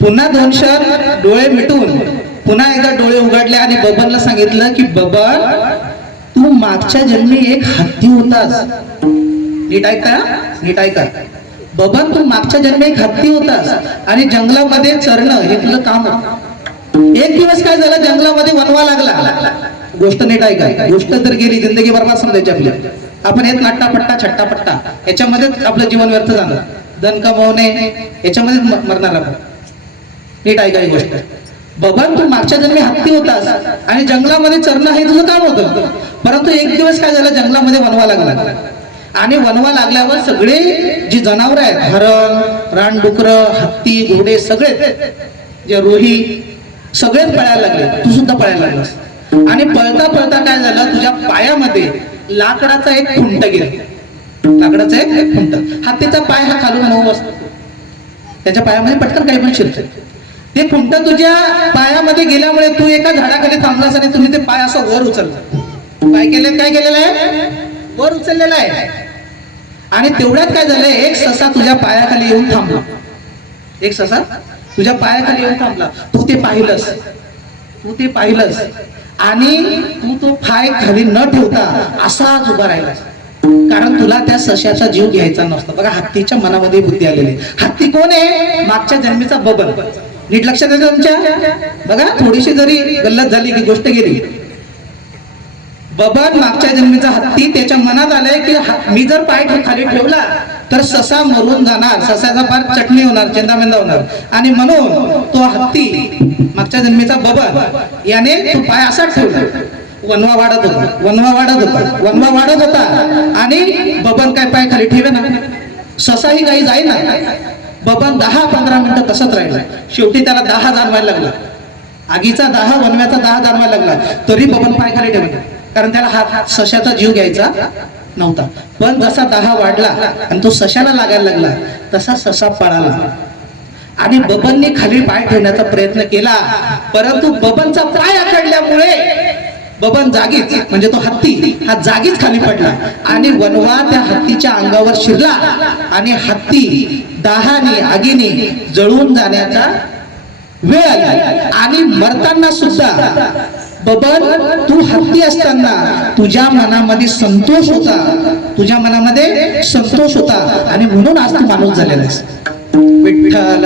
पुन्हा 2 क्षण डोळे मिटून पुन्हा एकदा डोळे उघडले आणि बबनला सांगितलं की बबन, तू मागच्या जन्मी एक हत्ती होतास. नीट ऐका, नीट ऐका. बबन, तू मागच्या जन्मी एक हत्ती होतास आणि जंगलामध्ये चरणं हे तुझं काम होतं. एक दिवस काय झालं, जंगलामध्ये वनवा लागला. गोष्ट नीट ऐका. गोष्ट तर गेली, जिंदगी बरबाद समजायची आपली. आपण हेच नाट्टापट्टा छट्टापट्टा याच्यामध्येच आपलं जीवन व्यर्थ झालं. धन कमवणे याच्यामध्येच मरणार आपण. नीट ऐका ही गोष्ट. बबन, तू मागच्या जन्मी हत्ती होतास आणि जंगलामध्ये चरणं हे तुझं काम होतं. परंतु एक दिवस काय झालं, जंगलामध्ये वनवा लागला आणि वनवा लागल्यावर सगळे जी जनावर आहेत, हरण, रानडुकरं, हत्ती, घोडे, सगळे जे रोही सगळेच पळायला लागले. तू सुद्धा पळायला लागलास. आणि पळता पळता काय झालं, तुझ्या पायामध्ये लाकडाचा एक खुंट गेला. लाकडाचा एक खुंट. हत्तीचा पाय हा खालून मऊ असतो, त्याच्या पायामध्ये पटकन काही पण शिरतं. ते खुंट तुझ्या पायामध्ये गेल्यामुळे तू एका झाडाखाली थांबलास आणि तुम्ही ते पाय असं वर उचलला. काय केलं, काय केलेलं आहे, वर उचललेला आहे. आणि तेवढ्यात काय झालंय, एक ससा तुझ्या पायाखाली येऊन थांबला. एक ससा तुझ्या पायाखाली येऊन थांबला. तू ते पाहिलंस, तू ते पाहिलंस आणि तू तो पाय खाली न ठेवता असाच उभा राहिलास. कारण तुला त्या सश्याचा जीव घ्यायचा नसतो. बघा, हत्तीच्या मनामध्ये बुद्धी आलेली. हत्ती कोण आहे, मागच्या जन्मीचा बबन. नीट लक्षात येतं तुमच्या. बघा, थोडीशी जरी गल्लत झाली की गोष्ट गेली. बबन मागच्या जन्मीचा हत्ती. त्याच्या मनात आलंय की मी जर पाय खाली ठेवला तर ससा मरून जाणार, ससाचा पार चटणी होणार, चेंदामेंदा होणार. आणि म्हणून तो हत्ती मागच्या जन्मीचा बबन याने तो पाय असाच ठेवला. वनवा वाढत होता, वनवा वाढत होता, वनवा वाढत होता आणि बबन काय पाय खाली ठेवे ना. ससाही काही जाईना. बबन 10-15 मिनिटं तसंच राहिला. शेवटी त्याला दाह जाणवायला लागला. आगीचा दाह, वनव्याचा दाह जाणवायला लागला. तरी बबन पाय खाली ठेवला, कारण त्याला हा सशाचा जीव घ्यायचा नव्हता. पण जसा दाह वाढला आणि तो सशाला लागायला लागला तसा ससा पळाला आणि बबनने खाली पाय ठेवण्याचा प्रयत्न केला. परंतु बबनचा पाय आखडल्यामुळे बबन जागीच, म्हणजे तो हत्ती हा जागीच खाली पडला आणि वनवा त्या हत्तीच्या अंगावर शिरला आणि हत्ती दाहाने, आगीने जळून जाण्याचा वेळ आली. आणि मरताना सुद्धा बबन, तू हत्ती असताना तुझ्या मनामध्ये संतोष होता, तुझ्या मनामध्ये संतोष होता आणि म्हणून आज तू माणूस झालेला आहेस. विठ्ठल.